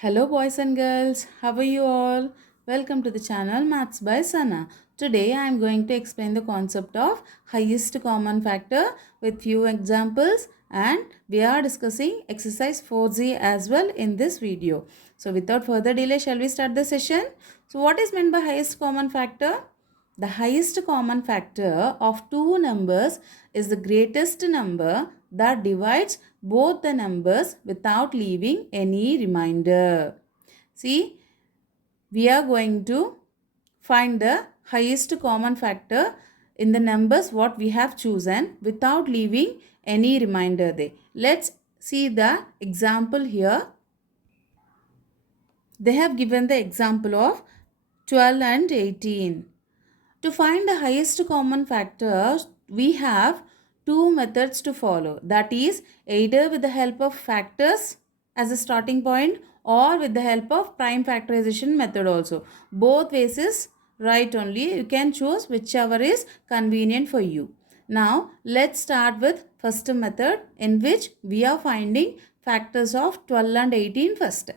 Hello, boys and girls. How are you all? Welcome to the channel Maths by Sana. Today I am going to explain the concept of highest common factor with few examples, and we are discussing exercise 4Z as well in this video. So without further delay, shall we start the session? So what is meant by highest common factor? The highest common factor of two numbers is the greatest number that divides both the numbers without leaving any remainder. See, we are going to find the highest common factor in the numbers what we have chosen without leaving any remainder there. Let's see the example here. They have given the example of 12 and 18. To find the highest common factor, we have two methods to follow. That is either with the help of factors as a starting point or with the help of prime factorization method also. Both ways is right only. You can choose whichever is convenient for you. Now let's start with first method in which we are finding factors of 12 and 18 first.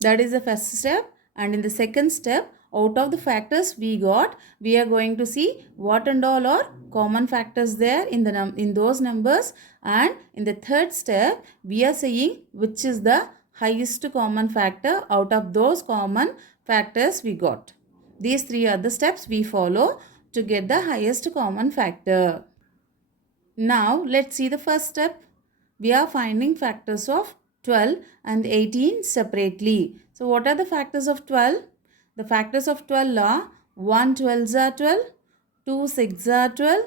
That is the first step. And in the second step, out of the factors we got, we are going to see what and all are common factors there in those numbers. And in the third step, we are saying which is the highest common factor out of those common factors we got. These three are the steps we follow to get the highest common factor. Now let's see the first step. We are finding factors of 12 and 18 separately. So what are the factors of 12? The factors of 12 are 1 12s are 12, 2 6 are 12,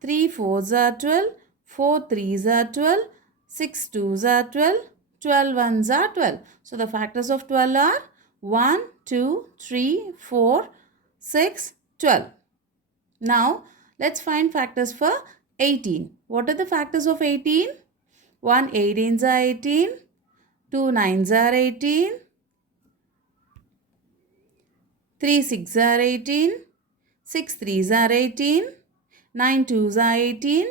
3 4s are 12, 4 3s are 12, 6 2s are 12, 12 1s are 12. So the factors of 12 are 1, 2, 3, 4, 6, 12. Now let's find factors for 18. What are the factors of 18? 1 18s are 18, 2 9s are 18, 3 6 are 18, 6 3s are 18, 9 2s are 18,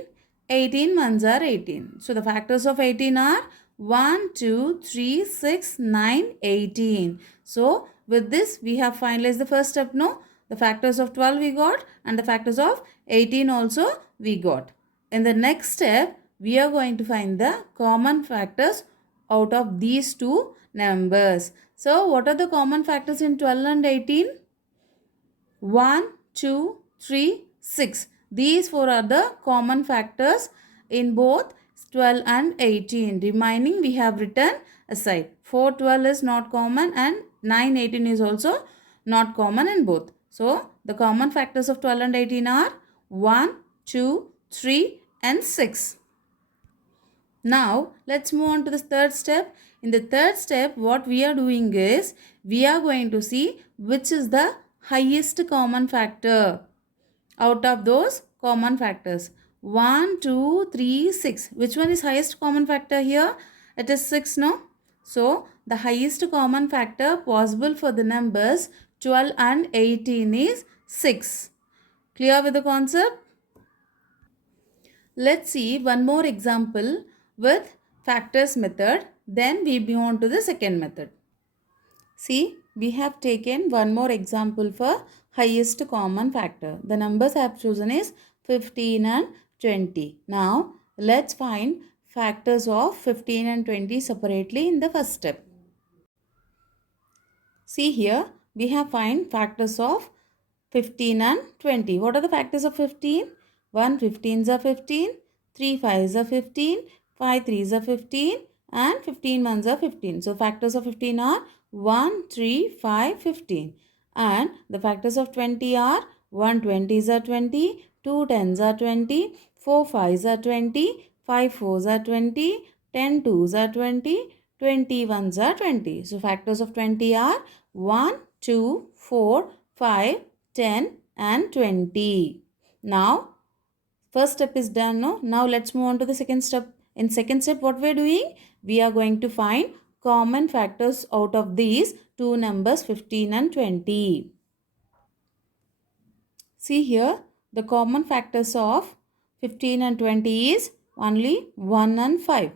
18 1s are 18. So the factors of 18 are 1, 2, 3, 6, 9, 18. So with this we have finalized the first step, no? The factors of 12 we got and the factors of 18 also we got. In the next step, we are going to find the common factors out of these two numbers. So what are the common factors in 12 and 18? 1, 2, 3, 6. These four are the common factors in both 12 and 18. Remaining we have written aside. 4 12 is not common and 9 18 is also not common in both. So the common factors of 12 and 18 are 1, 2, 3 and 6. Now let's move on to the third step. In the third step, what we are doing is we are going to see which is the highest common factor out of those common factors. 1, 2, 3, 6. Which one is highest common factor here? It is 6, no? So the highest common factor possible for the numbers 12 and 18 is 6. Clear with the concept? Let's see one more example with factors method. Then we move on to the second method. See, we have taken one more example for highest common factor. The numbers I have chosen is 15 and 20. Now, let's find factors of 15 and 20 separately in the first step. See here, we have find factors of 15 and 20. What are the factors of 15? 1 15s are 15, 3 5s are 15, 5 3s are 15 and 15 1s are 15. So factors of 15 are 1, 3, 5, 15. And the factors of 20 are 1 20s are 20, 2 10s are 20, 4 5s are 20, 5 4s are 20, 10 2s are 20, 20 1s are 20. So factors of 20 are 1, 2, 4, 5, 10 and 20. Now, first step is done, no? Now let's move on to the second step. In second step, what we are doing? We are going to find common factors out of these two numbers 15 and 20. See here, the common factors of 15 and 20 is only 1 and 5.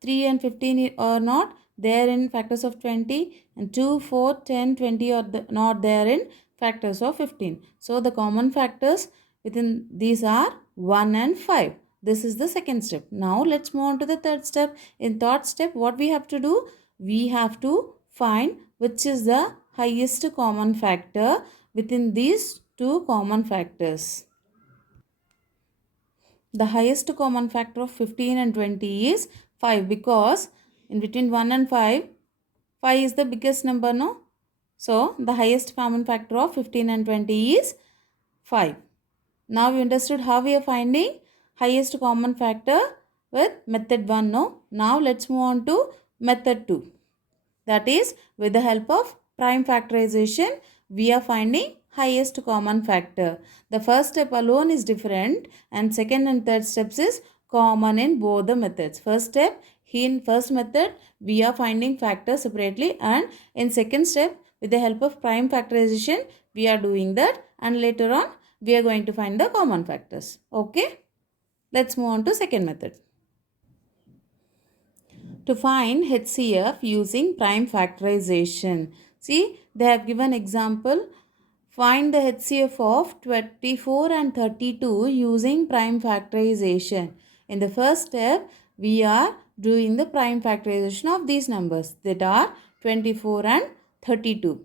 3 and 15 are not there in factors of 20, and 2, 4, 10, 20 are not there in factors of 15. So the common factors within these are 1 and 5. This is the second step. Now let's move on to the third step. In third step, what we have to do? We have to find which is the highest common factor within these two common factors. The highest common factor of 15 and 20 is 5, because in between 1 and 5, 5 is the biggest number, no? So the highest common factor of 15 and 20 is 5. Now you understood how we are finding highest common factor with method 1, no? Now let's move on to method 2. That is, with the help of prime factorization, we are finding highest common factor. The first step alone is different, and second and third steps is common in both the methods. First step, in first method, we are finding factors separately, and in second step, with the help of prime factorization, we are doing that, and later on, we are going to find the common factors. Okay? Let's move on to second method. To find HCF using prime factorization. See, they have given example. Find the HCF of 24 and 32 using prime factorization. In the first step, we are doing the prime factorization of these numbers, that are 24 and 32.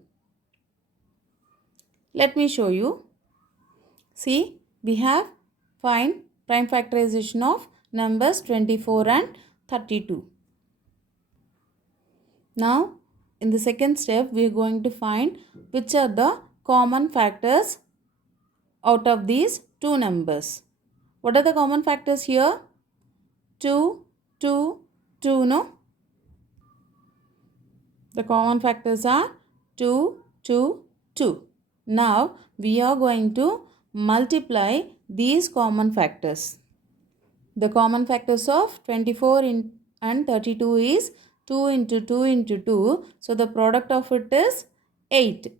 Let me show you. See, we have find prime factorization of numbers 24 and 32. Now, in the second step, we are going to find which are the common factors out of these two numbers. What are the common factors here? 2, 2, 2, no? The common factors are 2, 2, 2. Now, we are going to multiply these common factors. The common factors of 24 and 32 is 2 into 2 into 2. So, the product of it is 8.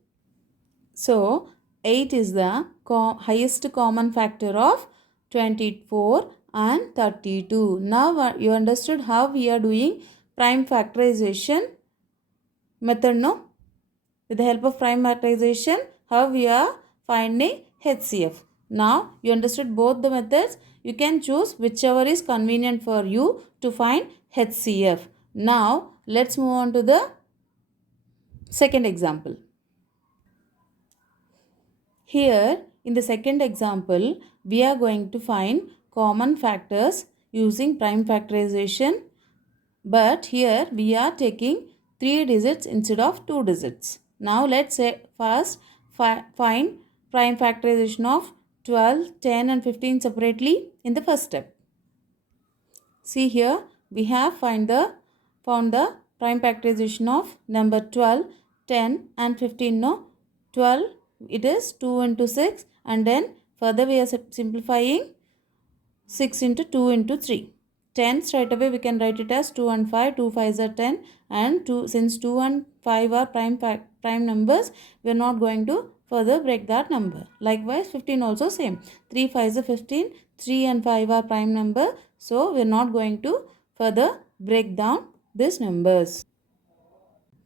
So, 8 is the highest common factor of 24 and 32. Now, you understood how we are doing prime factorization method, no? With the help of prime factorization, how we are finding HCF. Now, you understood both the methods. You can choose whichever is convenient for you to find HCF. Now, let's move on to the second example. Here, in the second example, we are going to find common factors using prime factorization. But here, we are taking 3 digits instead of 2 digits. Now, let's say first find prime factorization of 12, 10 and 15 separately in the first step. See here, we have found the prime factorization of number 12, 10 and 15. No, 12, it is 2 into 6, and then further we are simplifying 6 into 2 into 3. 10 straight away we can write it as 2 and 5. 2 5s are 10, and 2, since 2 and 5 are prime numbers, we are not going to further break that number. Likewise 15 also same. 3 5s are 15. 3 and 5 are prime number, so we are not going to further break down these numbers.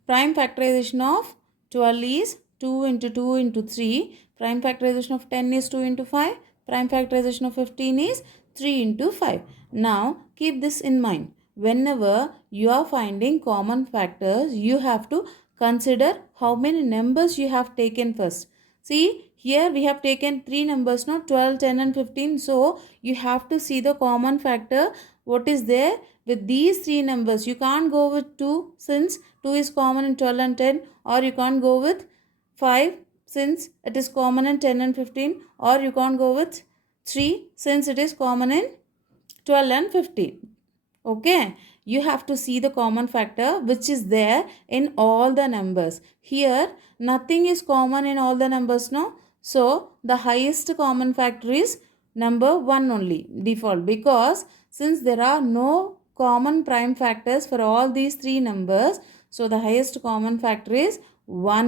Prime factorization of 12 is 2 into 2 into 3. Prime factorization of 10 is 2 into 5. Prime factorization of 15 is 3 into 5. Now, keep this in mind. Whenever you are finding common factors, you have to consider how many numbers you have taken first. See, here we have taken 3 numbers, not 12, 10 and 15. So, you have to see the common factor, what is there with these 3 numbers. You can't go with 2 since 2 is common in 12 and 10, or you can't go with 5 since it is common in 10 and 15, or you can't go with 3 since it is common in 12 and 15. Okay, you have to see the common factor which is there in all the numbers. Here, nothing is common in all the numbers, no? So, the highest common factor is number 1 only, default, because since there are no common prime factors for all these 3 numbers, so the highest common factor is 1.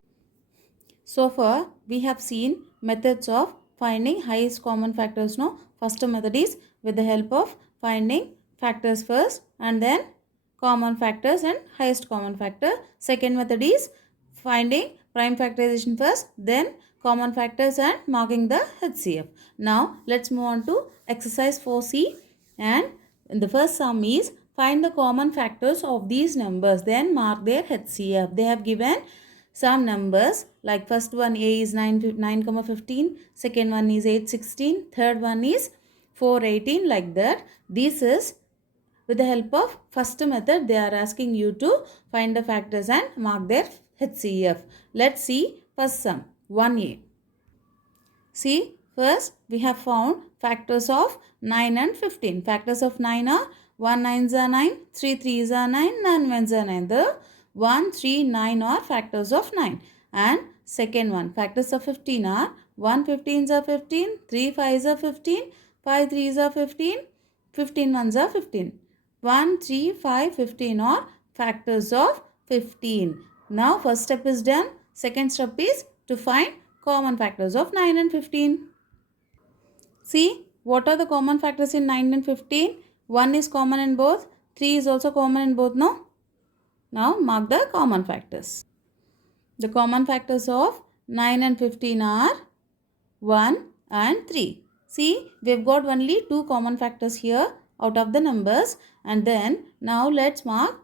So far, we have seen methods of finding highest common factors. No, first method is with the help of finding factors first and then common factors and highest common factor. Second method is finding prime factorization first, then common factors and marking the HCF. Now let's move on to exercise 4C, and the first sum is find the common factors of these numbers, then mark their HCF. They have given some numbers like first one A is 9, 15, second one is 8, 16, third one is 4, 18, like that. This is with the help of first method, they are asking you to find the factors and mark their HCF. Let's see first sum 1A. See, first we have found factors of 9 and 15. Factors of 9 are 1 9s are 9, 3 3s are 9, 9 1s are 9. The 1, 3, 9 are factors of 9. And second one, factors of 15 are 1 15s are 15, 3 5s are 15, 5 3s are 15, 15 1s are 15. 1, 3, 5, 15 are factors of 15. Now first step is done. Second step is to find common factors of 9 and 15. See, what are the common factors in 9 and 15? 1 is common in both. 3 is also common in both, no? Now mark the common factors. The common factors of 9 and 15 are 1 and 3. See, we've got only two common factors here out of the numbers, and then now let's mark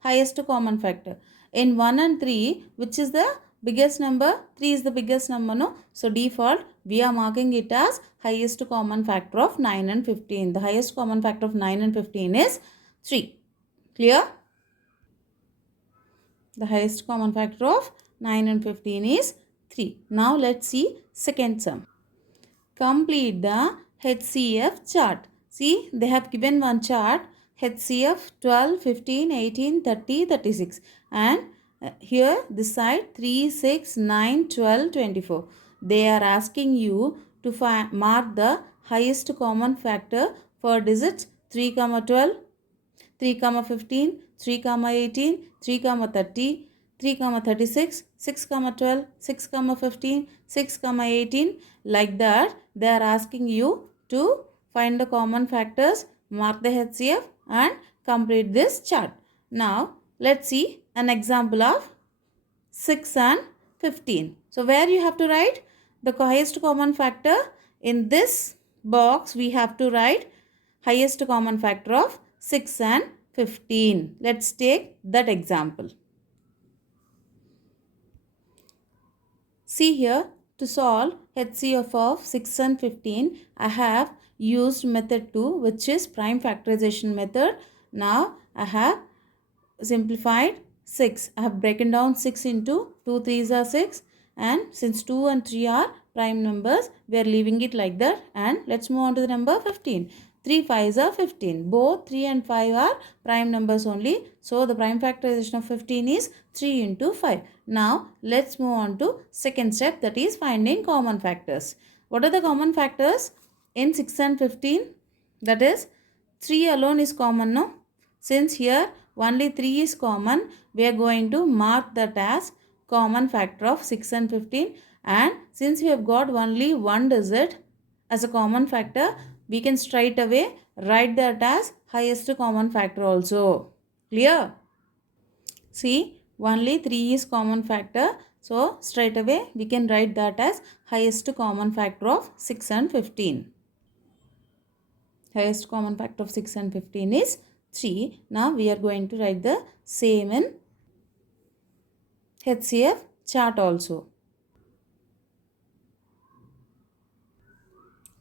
highest common factor. In 1 and 3, which is the biggest number? 3 is the biggest number, no? So default, we are marking it as highest common factor of 9 and 15. The highest common factor of 9 and 15 is 3. Clear? The highest common factor of 9 and 15 is 3. Now let's see second sum. Complete the HCF chart. See, they have given one chart, HCF 12, 15, 18, 30, 36. And here this side 3, 6, 9, 12, 24. They are asking you to mark the highest common factor for digits 3, 12, 3, 15, 3, 18, 3, 30, 3, 36, 6, 12, 6, 15, 6, 18. Like that, they are asking you to find the common factors, mark the HCF and complete this chart. Now, let's see an example of 6 and 15. So, where you have to write the highest common factor, in this box we have to write highest common factor of 6 and 15. Let's take that example. See here, to solve HCF of 6 and 15, I have used method 2, which is prime factorization method. Now, I have simplified 6. I have broken down 6 into 2 3s are 6, and since 2 and 3 are prime numbers, we are leaving it like that. And let's move on to the number 15. 3 5s are 15. Both 3 and 5 are prime numbers only. So the prime factorization of 15 is 3 into 5. Now let's move on to second step, that is finding common factors. What are the common factors in 6 and 15? That is 3 alone is common, no? Since here only 3 is common, we are going to mark that as common factor of 6 and 15. And since we have got only one digit as a common factor, we can straight away write that as highest common factor also. Clear? See, only 3 is common factor. So, straight away we can write that as highest common factor of 6 and 15. Highest common factor of 6 and 15 is 3. Now, we are going to write the same in HCF chart also.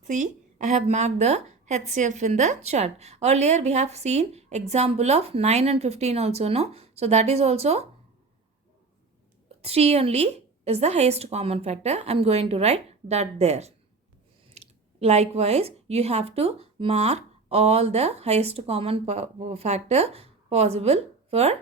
See, I have marked the HCF in the chart. Earlier we have seen example of 9 and 15 also, no? So that is also 3 only is the highest common factor. I am going to write that there. Likewise, you have to mark all the highest common factor possible for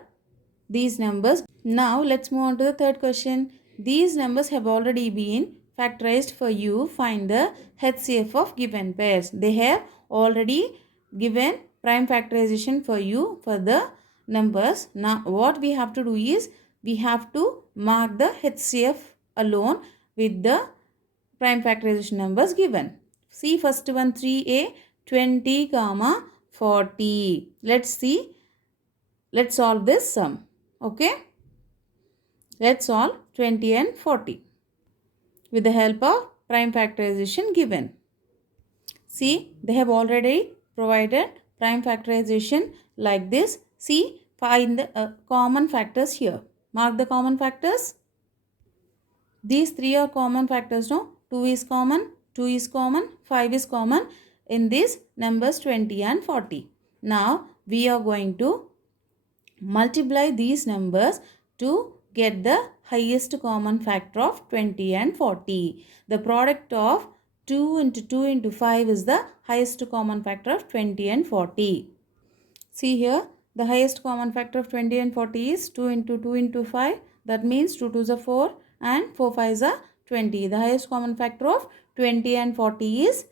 these numbers. Now let's move on to the third question. These numbers have already been factorized for you. Find the HCF of given pairs. They have already given prime factorization for you for the numbers. Now what we have to do is we have to mark the HCF alone with the prime factorization numbers given. See first one 3A 20, 40. Let's see Let's solve this sum. Okay? Let's solve 20 and 40 with the help of prime factorization given. See, they have already provided prime factorization like this. See, find the common factors here. Mark the common factors. These three are common factors, no? 2 is common, 2 is common, 5 is common in these numbers 20 and 40. Now, we are going to multiply these numbers to get the highest common factor of 20 and 40. The product of 2 into 2 into 5 is the highest common factor of 20 and 40. See here, the highest common factor of 20 and 40 is 2 into 2 into 5. That means 2 2s are 4 and 4 5s are 20. The highest common factor of 20 and 40 is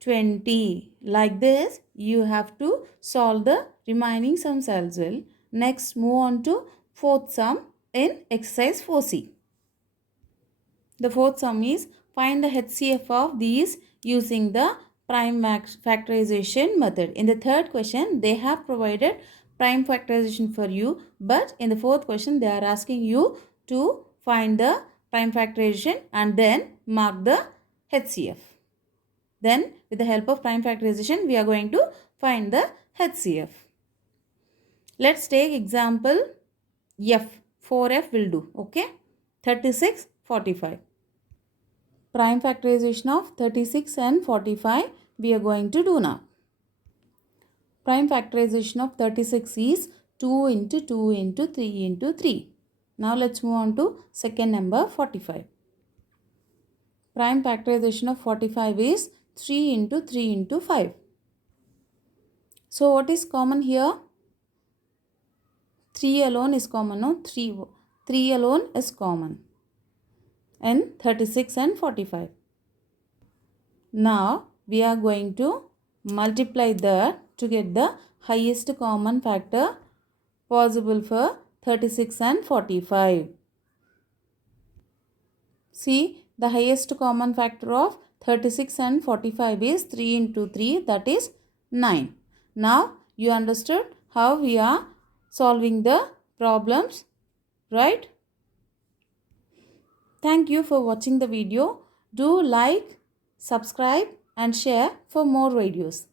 20. Like this, you have to solve the remaining sums as well. Next, move on to fourth sum in exercise 4C. The fourth sum is find the HCF of these using the prime factorization method. In the third question, they have provided prime factorization for you, but in the fourth question, they are asking you to find the prime factorization and then mark the HCF. Then, with the help of prime factorization, we are going to find the HCF. Let's take example F. 4F will do. Okay. 36, 45. Prime factorization of 36 and 45 we are going to do now. Prime factorization of 36 is 2 into 2 into 3 into 3. Now let's move on to second number 45. Prime factorization of 45 is 3 into 3 into 5. So what is common here? 3 alone is common. No, 3 alone is common in 36 and 45. Now we are going to multiply that to get the highest common factor possible for 36 and 45. See, the highest common factor of 36 and 45 is 3 into 3, that is 9. Now you understood how we are solving the problems, right? Thank you for watching the video. Do like, subscribe and share for more videos.